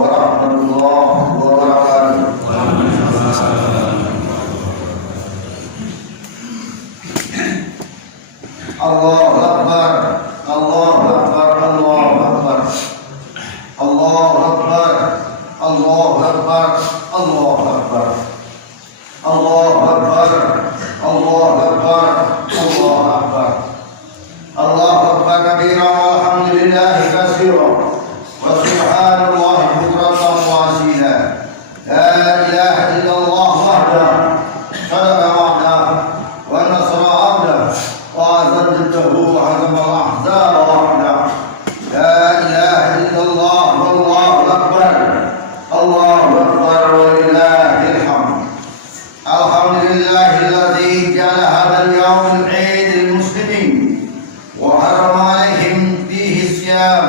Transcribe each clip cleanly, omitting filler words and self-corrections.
warahmatullahi wabarakatuh. Allahu Akbar, Allahu Akbar, Allahu Akbar, Allahu Akbar, Allahu Akbar, Allahu Akbar, Allahu Akbar, Allahu Akbar, Allahu Akbar, Allahu Akbar kabira walhamdulillahi katsira wa subhanallahi bukratan wa asila. La ilaha illallah wahdahu sadaqa wa'dahu wa nasara abdahu wa azza jaddahu wa hazama al-ahzaba wahdahu. La ilaha illallah wallahu akbar, Allahu akbar wa lillahil hamd. Alhamdulillahilladzi ja'ala hadzal yawm 'id lil-muslimin wa harrama 'alaihim fihi as-siyam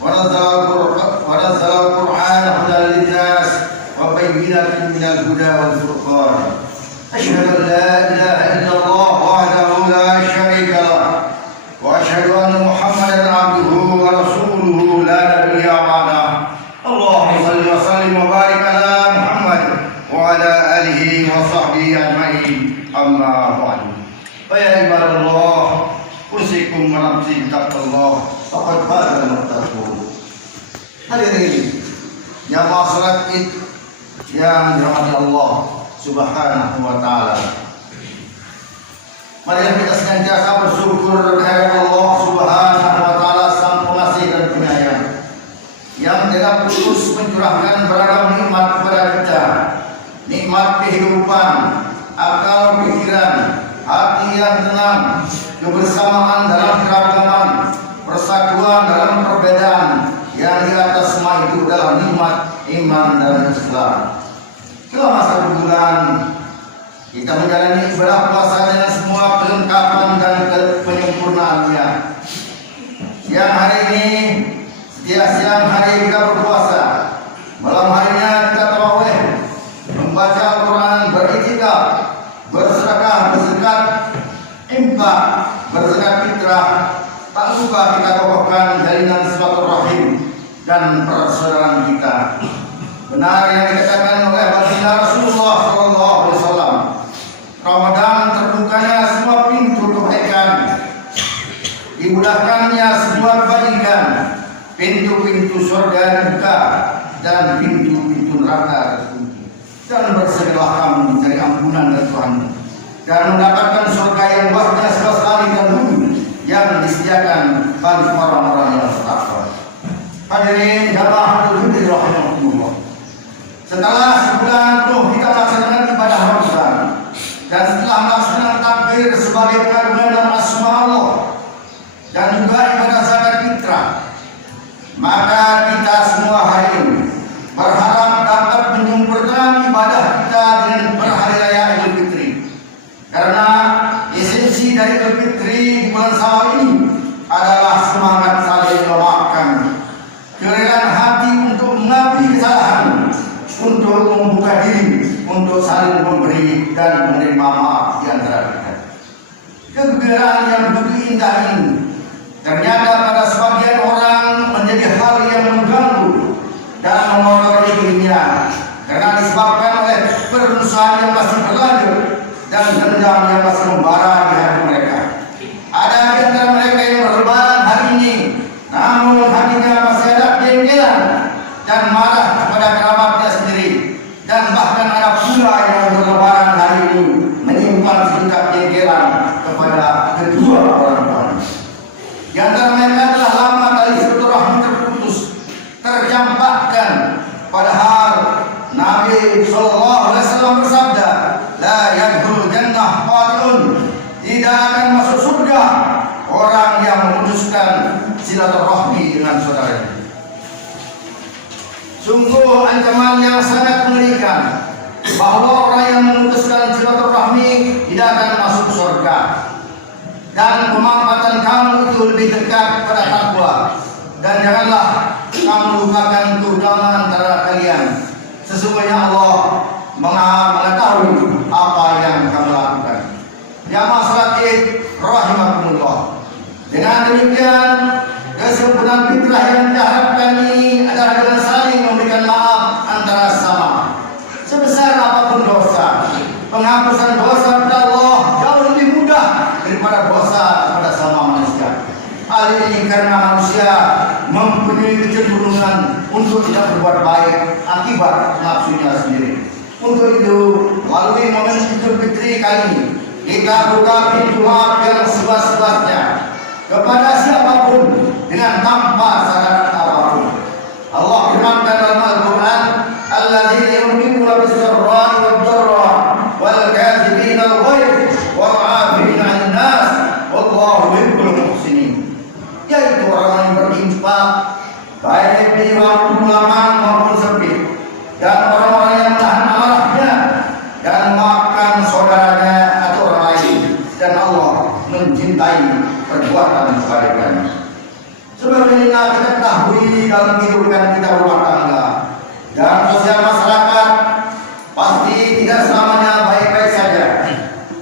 wa nazzala al-Qur'ana hudan lin-nas wa bayyinatin minal huda wal furqan. Asyhadu an la ilaha illallah wahdahu la syarika lah wa asyhadu anna Muhammadan 'abduhu wa rasuluhu la nabiyya ba'dah. Allahumma shalli wa sallim wa barik ala Muhammad wa ala alihi wa sahbihi ajma'in. Amma ba'du. Fa ya ibadallah, usikum wa nafsi bittaqwallah faqad fazal muttaqun. Hadirin jamaah salat Id yang dirahmati Allah Subhanahu wa taala. Marilah kita senantiasa bersyukur kehadirat Allah Subhanahu wa taala Sang Pengasih dan Penyayang yang dengan tulus mencurahkan beragam nikmat kepada kita. Nikmat kehidupan, akal pikiran, hati yang tenang, kebersamaan dalam keragaman, persatuan dalam perbedaan, yang di atas semua itu adalah nikmat iman dan Islam. Selama 1 bulan kita menjalani ibadah puasa dengan semua kelengkapan dan penyempurnaannya. Siang hari ini, setiap siang hari kita berpuasa, malam harinya kita tarawih, membaca Al-Quran, beriktikaf, bersedekah, berzakat, infak, berzakat fitrah. Tak lupa kita kokohkan jalinan silaturahim dan persaudaraan kita. Benar yang dikatakan oleh baginda Rasulullah SAW, Ramadan terbukanya semua pintu kebaikan, dimudahkannya semua kebaikan, pintu-pintu surga dibuka dan pintu-pintu neraka terkunci. Dan bersegeralah kamu mencari ampunan dari Tuhan dan mendapatkan surga yang luasnya 11 kali dan bumi yang disediakan bagi orang-orang yang bertakwa. Hadirin jamaah Idul rahimahumullah. Setelah sebulan penuh kita melaksanakan ibadah Ramadan dan setelah melaksanakan takbir sebagai pengagungan dan asma Allah dan juga ibadah zakat fitrah, maka kita semua hari ini berharap dapat menyempurnakan ibadah kita dengan berhari raya Idul Fitri. Karena esensi dari Idul Fitri di bulan Syawal ini adalah semangat saling memaafkan, kerelaan hati untuk mengakui kesalahan, untuk membuka diri, untuk saling memberi dan menerima maaf di antara kita. Kegembiraan yang begitu indah ini ternyata pada sebagian orang menjadi hal yang mengganggu dan mengotori dunia karena disebabkan oleh permusuhan yang masih berlanjut dan dendam yang masih membara di hati mereka. Ada di antara mereka yang berlebaran hari ini, namun hatinya masih ada jengkelan dan marah kepada kerabatnya sendiri, dan bahkan ada pula yang berlebaran hari ini menyimpan sikap jengkelan kepada kedua orang tuanya. Di antara mereka telah lama tali silaturahmi terputus, tercampakkan, padahal Nabi SAW bersabda, la yadkhulul jannah qati'un, tidak akan masuk surga orang yang memutuskan silaturahmi dengan saudaranya. Sungguh ancaman yang sangat mengerikan bahwa orang yang memutuskan silaturahmi tidak akan masuk surga, dan pemanfaatan kamu itu lebih dekat pada takwa. Dan janganlah kamu lupakan keutamaan antara kalian. Sesungguhnya Allah mengetahui apa yang kamu lakukan. Jamaah salat Id rahimakumullah. Dengan demikian, kesempurnaan fitrah yang diharapkan ini adalah dengan saling memberikan untuk tidak berbuat baik akibat nafsunya sendiri. Untuk itu, melalui momen Idul Fitri kali ini, kita buka pintu maaf yang seluas-luasnya kepada siapapun dengan tanpa syarat apapun. Allah firmankan dalam Al-Quran, "Alladzina yunfiquna bis-sarra'i wad-dharra wal kadzibina al-ghaiz wal 'afina 'anil nas wallahu yuhibbul muhsinin." Yaitu orang yang berinfak baik di waktu lapang maupun sempit, dan orang-orang yang menahan amarahnya dan memaafkan saudaranya atau orang lain, dan Allah mencintai perbuatan kebaikan. Sebagaimana kita ketahui dalam kehidupan kita rumah tangga dan sosial masyarakat, pasti tidak selamanya baik-baik saja.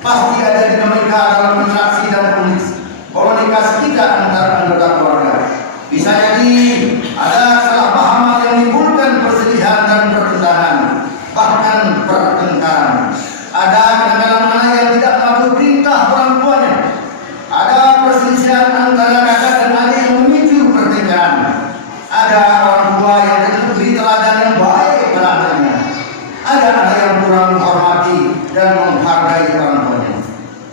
Pasti ada dinamika dalam interaksi dan komunikasi kita antara anggota keluarga. Bisa jadi ada kesalahpahaman yang menimbulkan persedihan dan pertentangan, bahkan pertengkaran. Ada kadang-kadang yang tidak mampu perintah orang tuanya. Ada perselisihan antara kakak dan adik yang memicu pertikaian. Ada orang tua yang tidak memberi teladan yang baik pada anaknya. Ada anak yang kurang menghormati dan menghargai orang tuanya.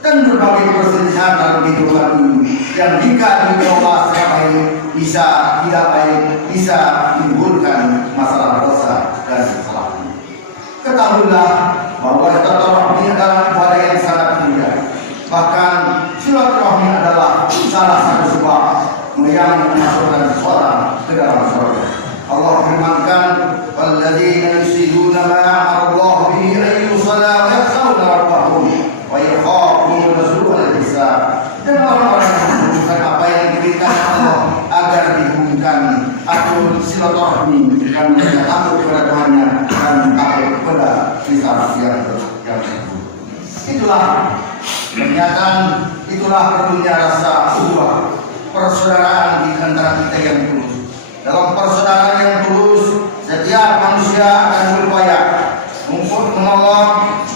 Dan berbagai perselisihan dalam kehidupan ini yang jika dikelola secara baik bisa tidak baik, bisa menimbulkan masalah dosa dan kesalahan. Ketahuilah bahwa silaturahmi adalah ibadah yang sangat mulia. Bahkan silaturahmi adalah salah satu sebab yang memasukkan seseorang ke dalam surga. Allah firmankan, "Walladzina yuslihuna ma amara bihi an yusalla wa yakhshawna rabbahum wa yakhafuna su'al hisab." Dan orang-orang yang melakukan apa yang diberitakan Allah agar dihubungkan atau silaturahmi dan mereka takut kepada Tuhannya dan takut kepada hisab yang itulah pernyataan, itulah perlunya rasa ukhuwah, persaudaraan di antara kita yang tulus. Dalam persaudaraan yang tulus, setiap manusia akan berupaya untuk menolong,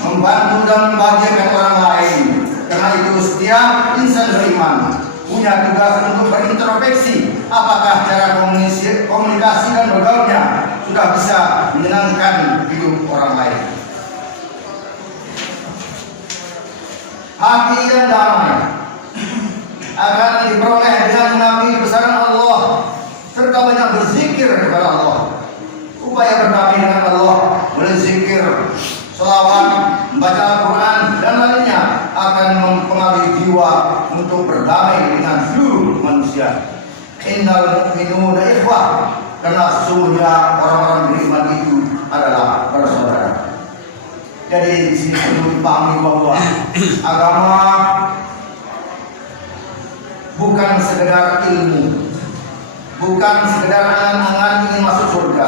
membantu dan membahagiakan orang lain. Karena itu setiap insan beriman punya tugas untuk berintrospeksi apakah cara komunikasi dan bergaulnya sudah bisa menyenangkan hidup orang lain. Hati yang damai akan diperoleh dengan mengakui kebesaran Allah serta banyak berzikir kepada Allah. Upaya berdamai dengan Allah, berzikir, selawat, membaca Al-Quran dan lainnya akan mempengaruhi jiwa untuk berdamai dengan seluruh manusia. Innal mu'minuna ikhwah, karena sesungguhnya orang-orang beriman itu adalah bersaudara. Jadi di sini perlu dipahami bahwa agama bukan sekedar ilmu, bukan sekedar angan-angan ingin masuk surga,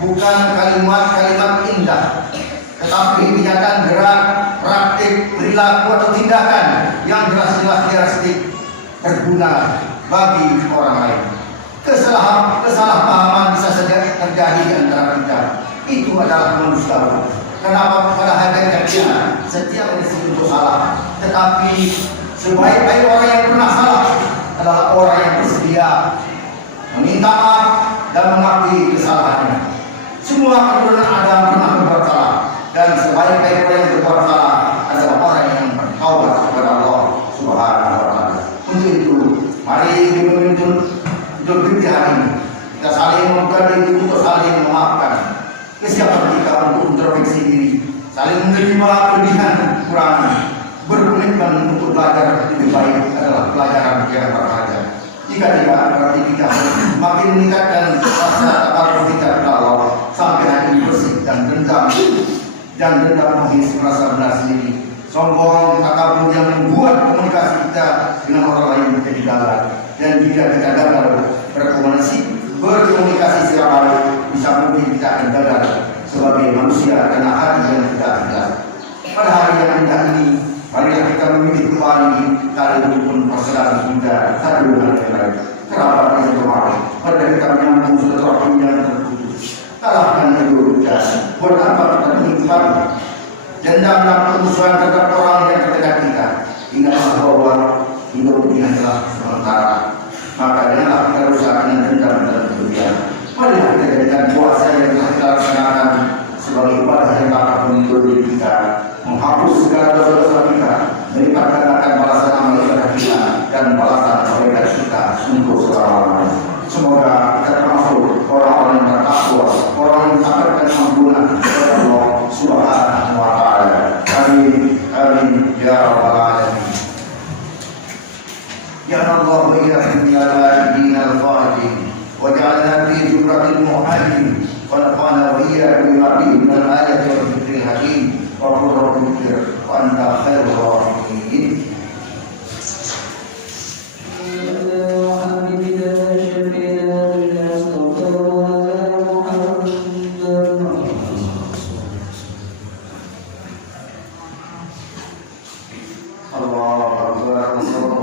bukan kalimat-kalimat indah, tetapi kenyataan gerak, praktik, perilaku atau tindakan yang jelas-jelas realistik berguna bagi orang lain. Kesalahpahaman bisa saja terjadi di antara kita. Itu adalah manusia. Kenapa pada hakikatnya setiap disebut itu salah, tetapi sebaik-baik orang yang pernah salah adalah orang yang bersedia meminta maaf dan mengakui kesalahannya. Semua keturunan Adam pernah berbuat salah, dan sebaik-baik orang yang berbuat salah adalah orang yang bertaubat kepada Allah Subhanahu wa Ta'ala. Untuk itu, mari di momentum Idul Fitri hari ini kita saling membuka diri untuk saling memaafkan. Kesiapan kita untuk introspeksi diri, saling menerima kelebihan kekurangan, berkomitmen untuk belajar lebih baik adalah pelajaran yang berharga. Jika tidak, berarti kita makin meningkatkan rasa takut kita kepada Allah sampai hati bersih dan dendam mengisi merasa benar sendiri. Sombong, takabur yang membuat komunikasi kita dengan orang lain menjadi gagal. Dan jika kita gagal berkomunikasi secara baik, bisa mungkin kita akan gagal sebagai manusia karena hati yang tidak ikhlas. Pada hari yang indah ini, marilah kita memilih kembali tali rukun persaudaraan kita satu dengan yang lain. Kerabat yang berbahagia, pada kita menyambung silaturahmi yang terputus. Kalahkan ego kita, buat apa kita menyimpan dendam dan permusuhan terhadap orang yang terdekat kita. Ingatlah bahwa hidup ini adalah sementara. Maka janganlah kita rusak dengan dendam dan kebencian. Marilah الحكيم ونفعنا وإياكم بما فيه من الآية والذكر الحكيم وقل رب اغفر وأنت خير الراحمين. Allah Akbar.